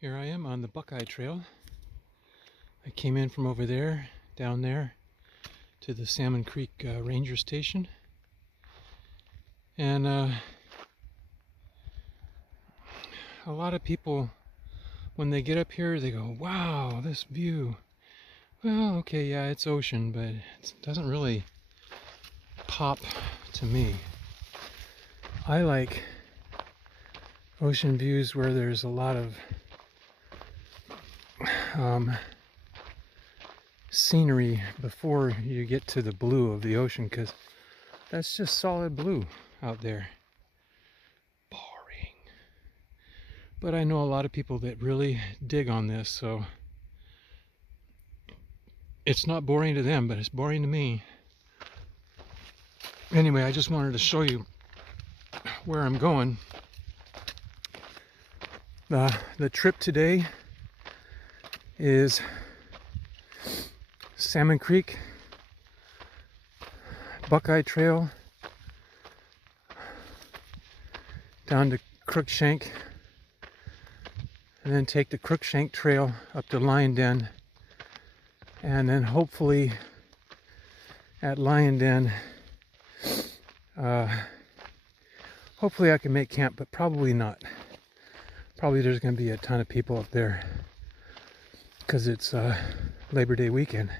Here I am on the Buckeye Trail. I came in from over there, down there, to the Salmon Creek Ranger Station. And a lot of people, when they get up here, they go, wow, this view. Well, okay, yeah, it's ocean, but it doesn't really pop to me. I like ocean views where there's a lot of scenery before you get to the blue of the ocean, because that's just solid blue out there. Boring. But I know a lot of people that really dig on this, so it's not boring to them, but it's boring to me. Anyway, I just wanted to show you where I'm going. The trip today is Salmon Creek, Buckeye Trail, down to Cruickshank, and then take the Cruickshank Trail up to Lion Den, and then hopefully at Lion Den, hopefully I can make camp, but probably not. Probably there's going to be a ton of people up there because it's Labor Day weekend.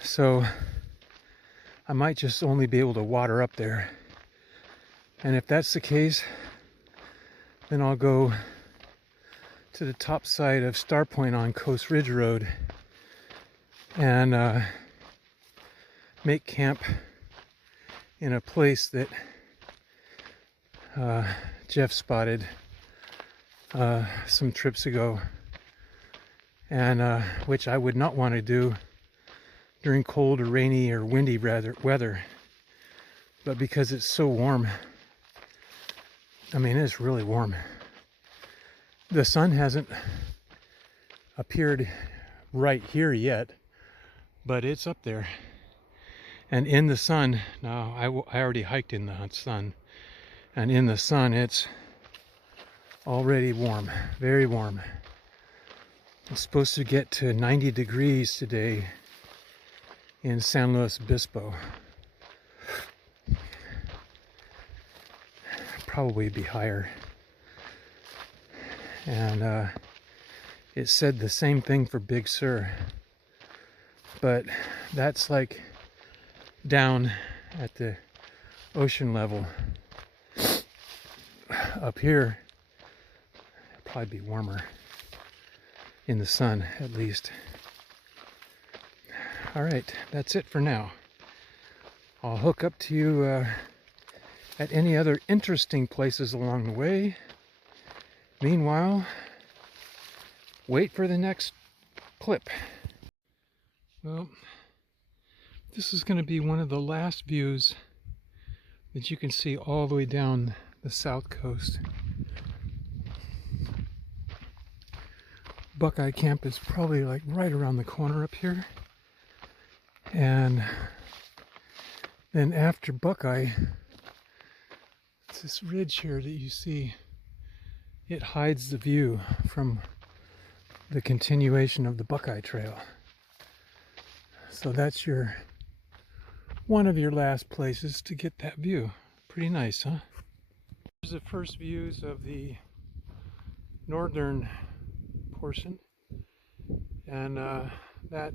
So I might just only be able to water up there. And if that's the case, then I'll go to the top side of Starpoint on Coast Ridge Road and make camp in a place that Jeff spotted some trips ago, and which I would not want to do during cold or rainy or windy weather, but because it's so warm. I mean, it's really warm. The sun hasn't appeared right here yet, but it's up there. And in the sun, now I already hiked in the sun, and in the sun it's already warm, very warm. It's supposed to get to 90 degrees today in San Luis Obispo. Probably be higher. And it said the same thing for Big Sur, but that's like down at the ocean level. Up here it'll probably be warmer in the sun, at least. All right, that's it for now. I'll hook up to you at any other interesting places along the way. Meanwhile, wait for the next clip. Well, this is going to be one of the last views that you can see all the way down the south coast. Buckeye Camp is probably like right around the corner up here. And then after Buckeye, it's this ridge here that you see. It hides the view from the continuation of the Buckeye Trail. So that's one of your last places to get that view. Pretty nice, huh? Here's the first views of the northern portion, and that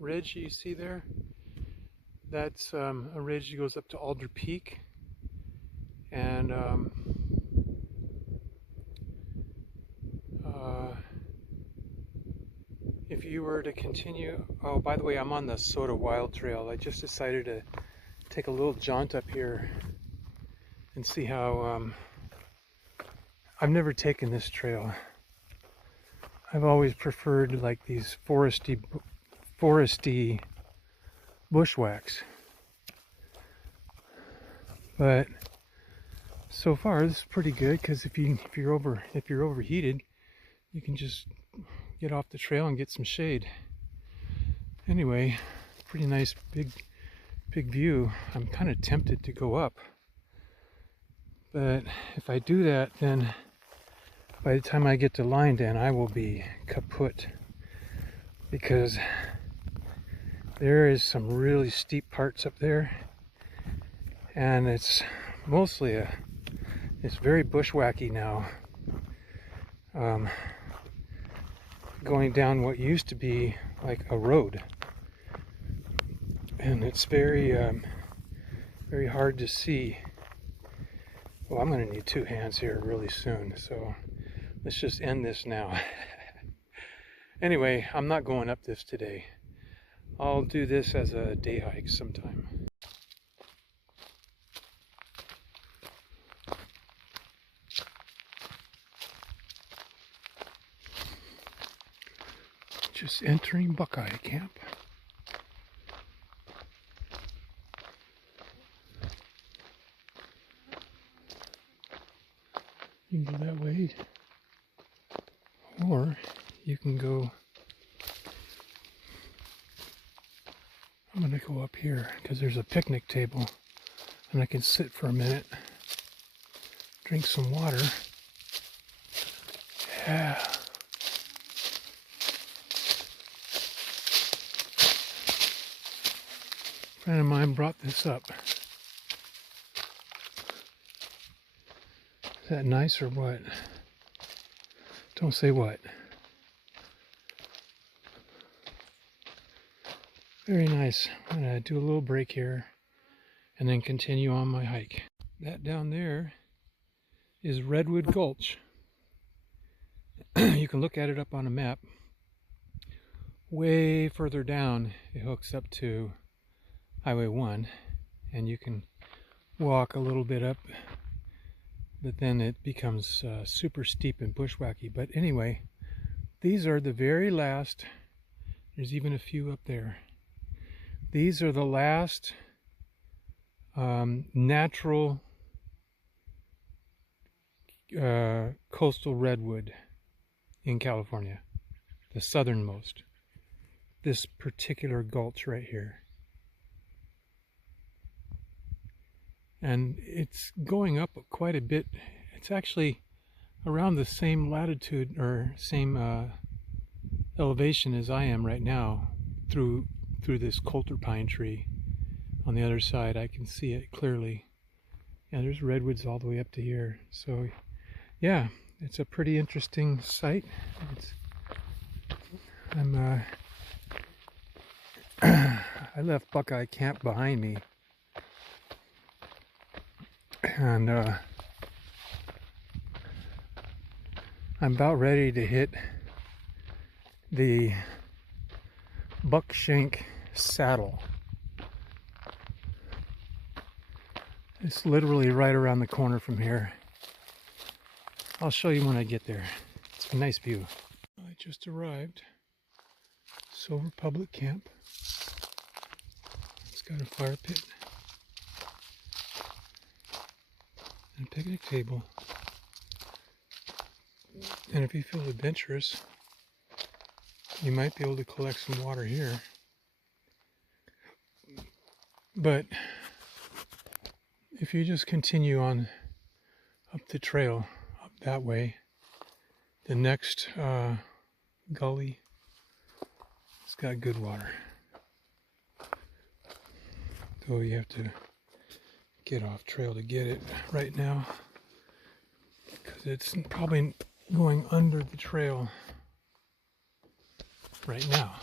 ridge you see there, that's a ridge that goes up to Alder Peak, and if you were to continue, oh, by the way, I'm on the Soda Wild Trail. I just decided to take a little jaunt up here and see how, I've never taken this trail. I've always preferred like these foresty bushwhacks. But so far this is pretty good, because if you're overheated, you can just get off the trail and get some shade. Anyway, pretty nice big view. I'm kind of tempted to go up, But if I do that, then by the time I get to Line Den, I will be kaput, because there is some really steep parts up there, and it's mostly it's very bushwhacky now. Going down what used to be like a road, and it's very very hard to see. Well, I'm going to need two hands here really soon, so let's just end this now. Anyway, I'm not going up this today. I'll do this as a day hike sometime. Just entering Buckeye camp. You can go that way, or you can go, I'm going to go up here because there's a picnic table and I can sit for a minute, drink some water. Yeah. A friend of mine brought this up. Is that nice or what? Don't say what. Very nice. I'm going to do a little break here and then continue on my hike. That down there is Redwood Gulch. You can look at it up on a map. Way further down, it hooks up to Highway 1, and you can walk a little bit up, but then it becomes super steep and bushwhacky. But anyway, these are the very last, there's even a few up there. These are the last natural coastal redwood in California, the southernmost. This particular gulch right here. And it's going up quite a bit. It's actually around the same latitude or same elevation as I am right now through this coulter pine tree. On the other side I can see it clearly. Yeah, there's redwoods all the way up to here. So yeah, it's a pretty interesting site. I left Buckeye camp behind me, and I'm about ready to hit the Cruickshank saddle. It's literally right around the corner from here. I'll show you when I get there. It's a nice view. I just arrived. Silver Public Camp. It's got a fire pit and a picnic table. And if you feel adventurous, you might be able to collect some water here. But if you just continue on up the trail, up that way, the next gully, it's got good water. Though you have to get off trail to get it right now, because it's probably going under the trail right now.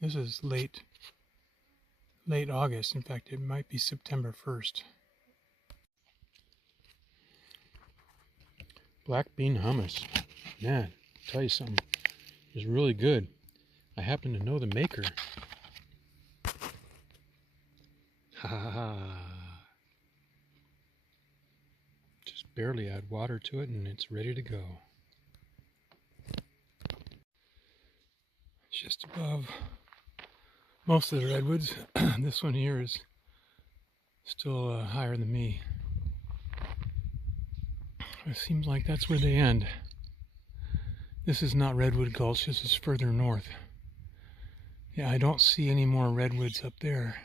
This is late August. In fact, it might be September 1st. Black bean hummus. Man, I'll tell you something. It's really good. I happen to know the maker. Ha ha ha. Just barely add water to it and it's ready to go. Just above most of the redwoods. This one here is still higher than me. It seems like that's where they end. This is not Redwood Gulch, this is further north. Yeah, I don't see any more redwoods up there.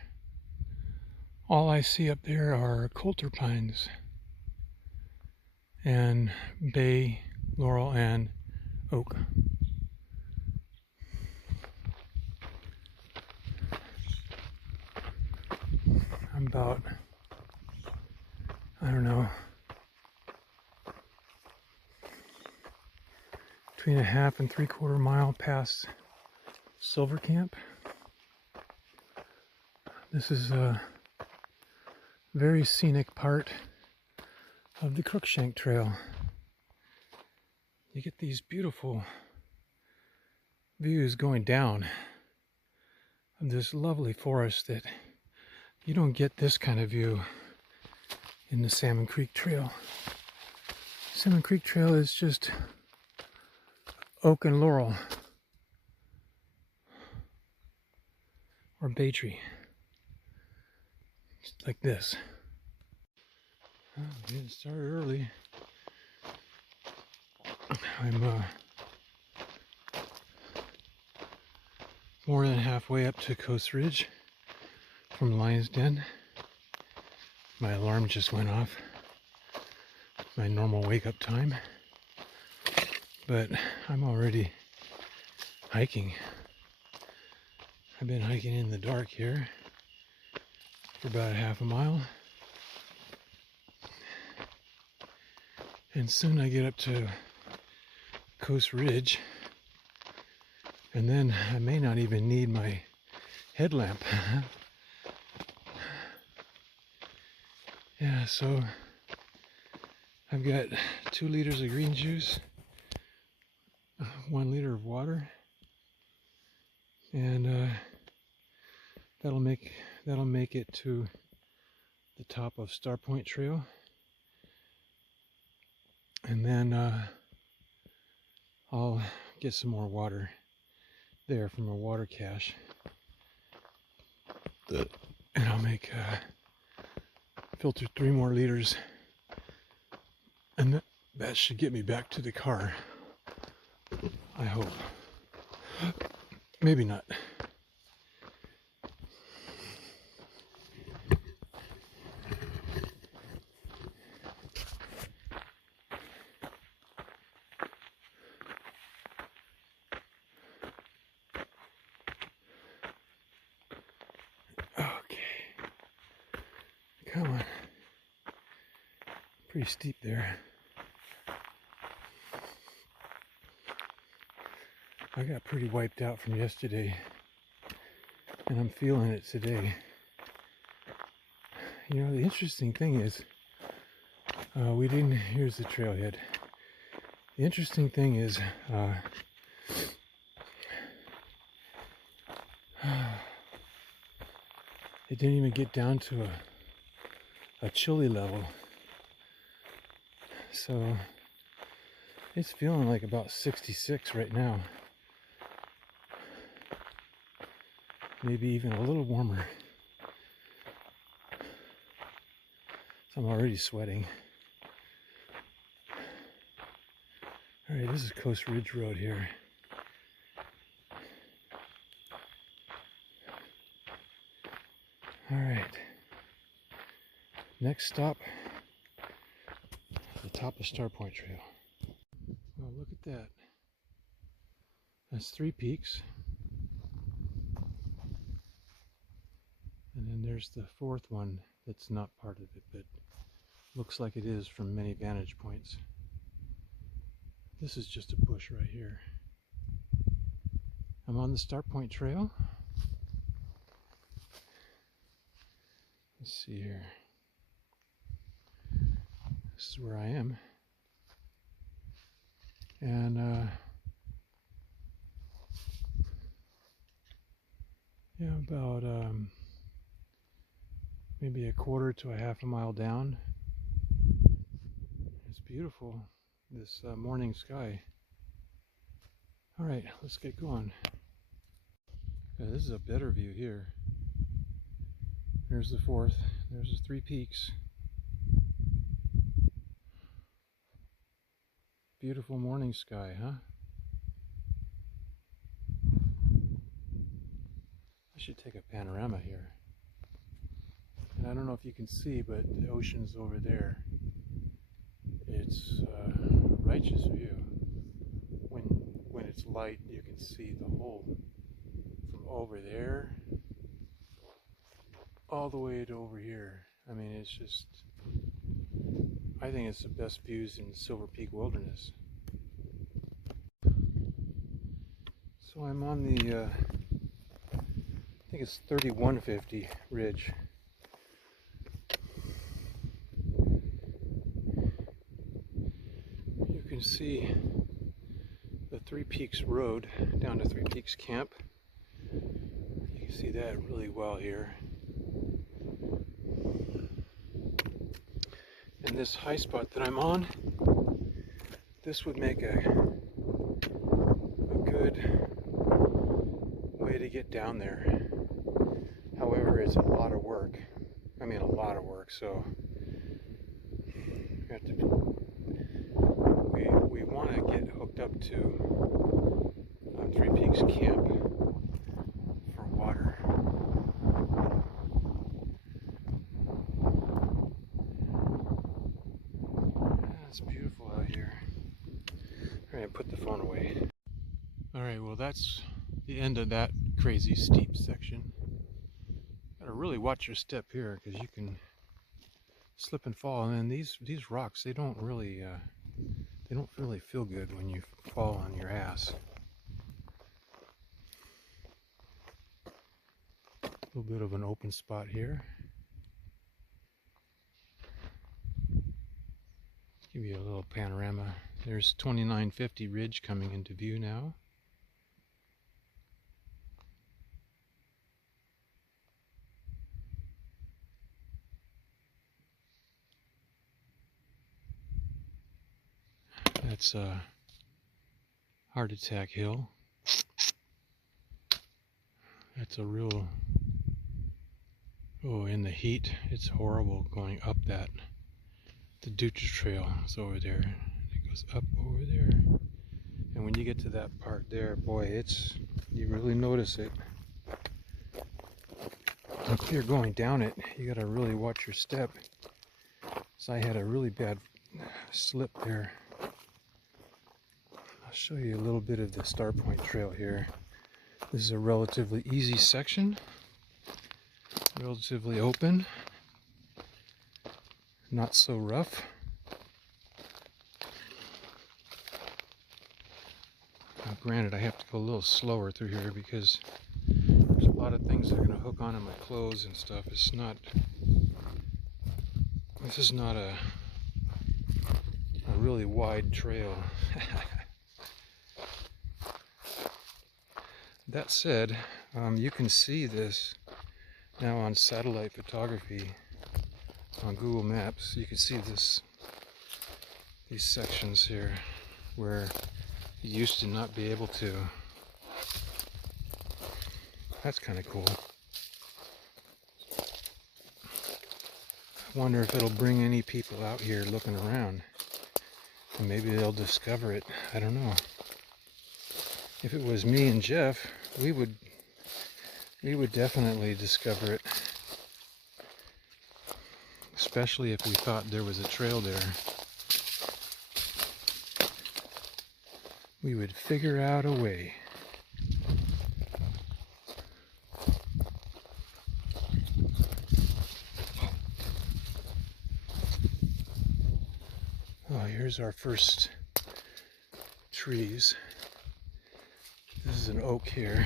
All I see up there are coulter pines. and bay, laurel, and oak. I'm about, I don't know, between a half and 3/4 mile past Silver Camp. This is a very scenic part of the Cruickshank Trail. You get these beautiful views going down of this lovely forest that you don't get this kind of view in the Salmon Creek Trail. Salmon Creek Trail is just oak and laurel, or bay tree, just like this. Oh, getting started early. I'm more than halfway up to Coast Ridge from Lion's Den. My alarm just went off. My normal wake-up time. But I'm already hiking. I've been hiking in the dark here for about half a mile. And soon I get up to Coast Ridge. And then I may not even need my headlamp. Yeah, so I've got 2 liters of green juice, 1 liter of water, and that'll make it to the top of Starpoint Trail, and then I'll get some more water there from a water cache, and I'll make filter 3 more liters, and that should get me back to the car. I hope. Maybe not. Okay. Come on. Pretty steep there. I got pretty wiped out from yesterday, and I'm feeling it today. You know, the interesting thing is, here's the trailhead. The interesting thing is, it didn't even get down to a chilly level. So it's feeling like about 66 right now. Maybe even a little warmer. So I'm already sweating. Alright, this is Coast Ridge Road here. Alright. Next stop, the top of Starpoint Trail. Oh, look at that. That's 3 peaks. And then there's the 4th one that's not part of it, but looks like it is from many vantage points. This is just a bush right here. I'm on the Starpoint Trail. Let's see here. This is where I am. And yeah, about maybe a quarter to a half a mile down. It's beautiful, this morning sky. All right, let's get going. Yeah, this is a better view here. There's the 4th, there's the 3 peaks. Beautiful morning sky, huh? I should take a panorama here. And I don't know if you can see, but the ocean's over there. It its righteous view. When it's light, you can see the whole, from over there all the way to over here. I mean, it's just, I think it's the best views in Silver Peak Wilderness. So I'm on the, I think it's 3150 ridge. You can see the Three Peaks Road down to Three Peaks Camp. You can see that really well here. And this high spot that I'm on, this would make a good way to get down there. However, it's a lot of work. I mean, a lot of work. So we want to get hooked up to Three Peaks Camp for water. It's beautiful out here. All right, put the phone away. All right, well, that's the end of that crazy steep section. Gotta really watch your step here, because you can slip and fall. And then these rocks, they don't really feel good when you fall on your ass. A little bit of an open spot here. Give you a little panorama. There's 2950 ridge coming into view now. That's Heart Attack Hill. That's a real, oh, in the heat, it's horrible going up that. The Dutra Trail is over there. It goes up over there. And when you get to that part there, boy, you really notice it. If you're going down it, you gotta really watch your step. So I had a really bad slip there. I'll show you a little bit of the Starpoint Trail here. This is a relatively easy section, relatively open, not so rough. Now, granted, I have to go a little slower through here because there's a lot of things that are going to hook onto my clothes and stuff. This is not a really wide trail. That said, you can see this now on satellite photography on Google Maps. You can see these sections here where you used to not be able to. That's kind of cool. I wonder if it'll bring any people out here looking around, and maybe they'll discover it. I don't know. If it was me and Jeff, we would definitely discover it, especially if we thought there was a trail there. We would figure out a way. Oh, here's our first trees. This is an oak here.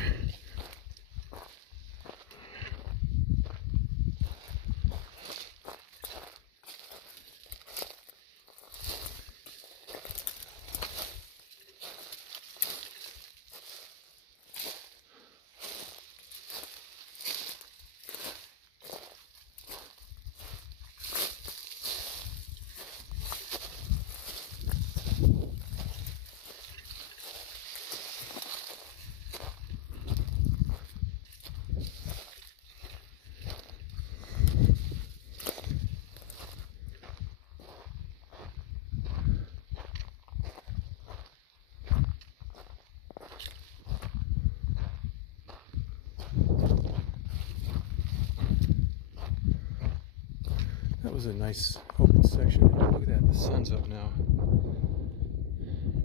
That was a nice open section. Oh, look at that, the sun's up now.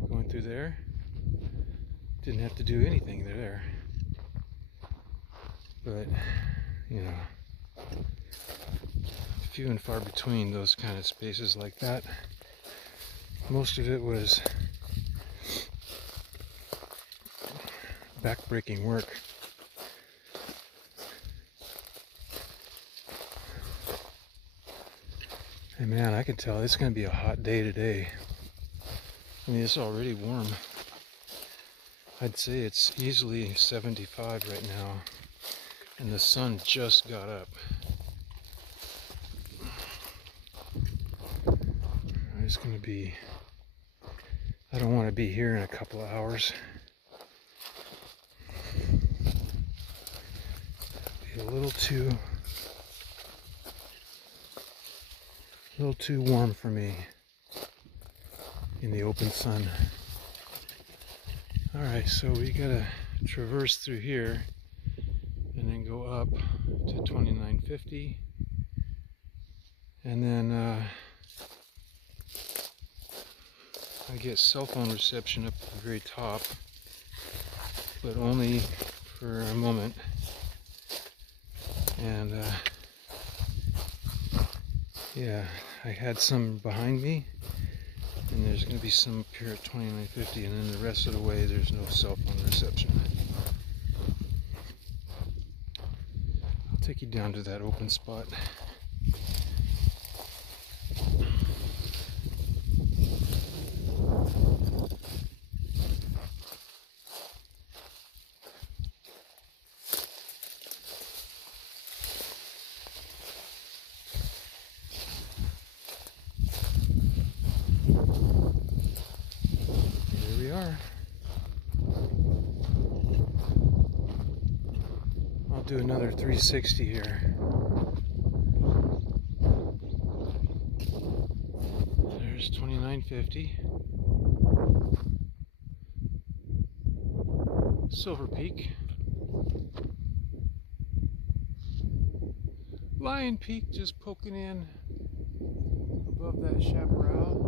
Going through there. Didn't have to do anything there. But, you know, few and far between those kind of spaces like that. Most of it was back-breaking work. And man, I can tell it's going to be a hot day today. I mean, it's already warm. I'd say it's easily 75 right now, and the sun just got up. It's going to be, I don't want to be here in a couple of hours. Be a little too warm for me in the open sun. Alright, so we gotta traverse through here and then go up to 2950, and then I get cell phone reception up at the very top, but only for a moment. And yeah, I had some behind me, and there's going to be some up here at 2950, and then the rest of the way there's no cell phone reception. I'll take you down to that open spot. I'll do another 360 here. There's 2950. Silver Peak. Lion Peak just poking in above that chaparral.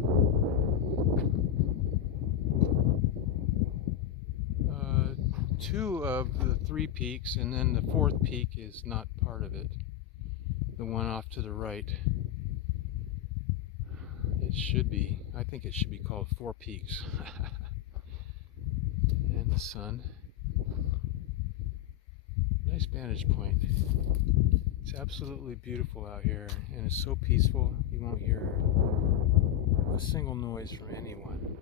Two of the three peaks, and then the fourth peak is not part of it. The one off to the right. It should be, I think it should be called Four Peaks. And the sun. Nice vantage point. It's absolutely beautiful out here, and it's so peaceful you won't hear a single noise from anyone.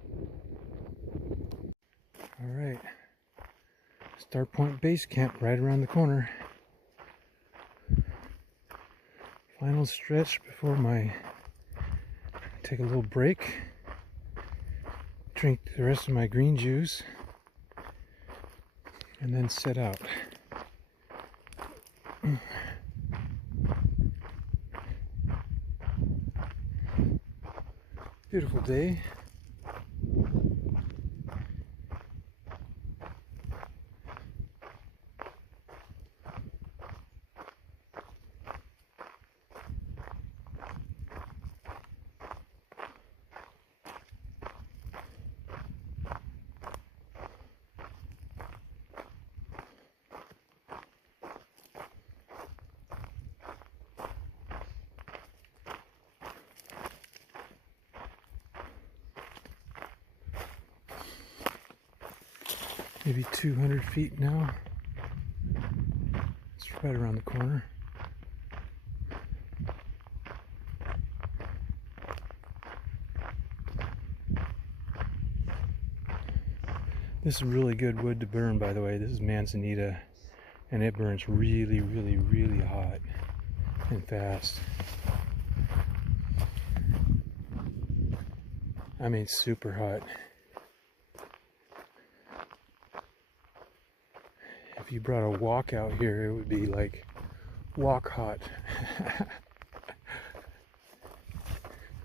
Alright. Starpoint Base Camp right around the corner. Final stretch before take a little break. Drink the rest of my green juice. And then set out. Beautiful day. Maybe 200 feet now. It's right around the corner. This is really good wood to burn, by the way. This is manzanita, and it burns really, really, really hot and fast. I mean, super hot. If you brought a wok out here, it would be like wok hot.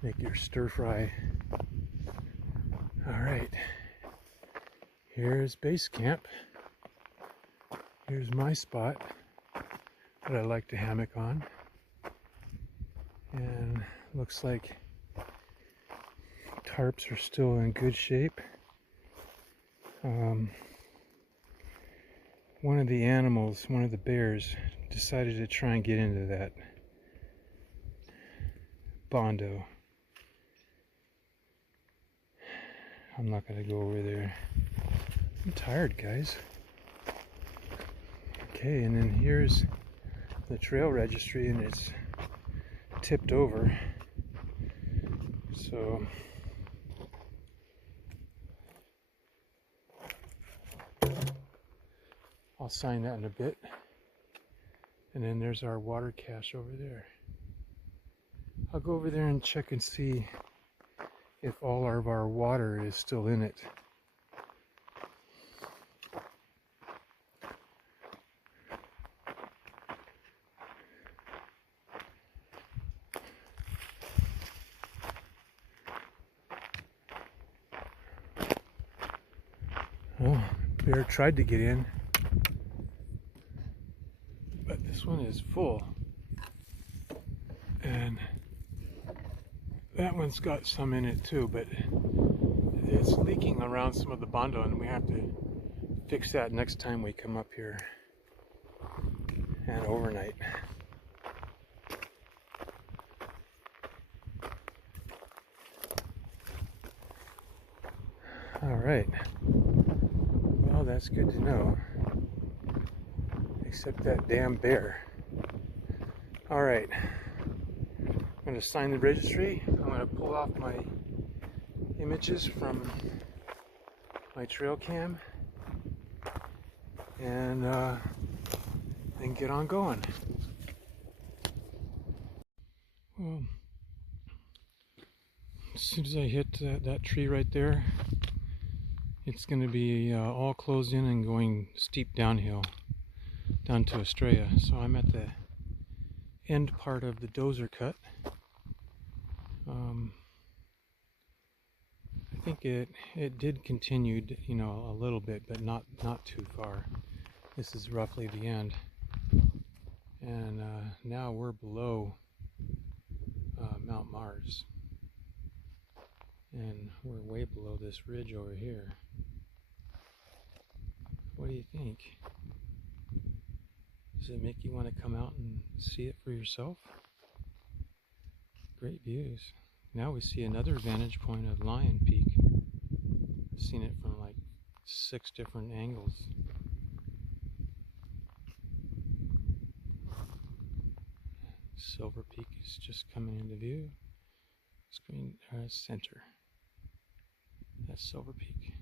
Make your stir fry. All right, here's base camp. Here's my spot that I like to hammock on. And looks like tarps are still in good shape. One of the animals, one of the bears, decided to try and get into that bondo. I'm not going to go over there. I'm tired, guys. Okay, and then here's the trail registry, and it's tipped over. So I'll sign that in a bit. And then there's our water cache over there. I'll go over there and check and see if all of our water is still in it. Oh, bear tried to get in, but this one is full, and that one's got some in it too, but it's leaking around some of the bondo, and we have to fix that next time we come up here and overnight. All right. Well, that's good to know. Except that damn bear. All right. I'm going to sign the registry. I'm going to pull off my images from my trail cam and then get on going. Well, as soon as I hit that tree right there, it's going to be all closed in and going steep downhill down to Estrella. So I'm at the end part of the dozer cut. I think it did continue, you know, a little bit, but not too far. This is roughly the end, and now we're below Mount Mars, and we're way below this ridge over here. What do you think? Does it make you want to come out and see it for yourself? Great views. Now we see another vantage point of Lion Peak. I've seen it from like 6 different angles. Silver Peak is just coming into view. Screen center. That's Silver Peak.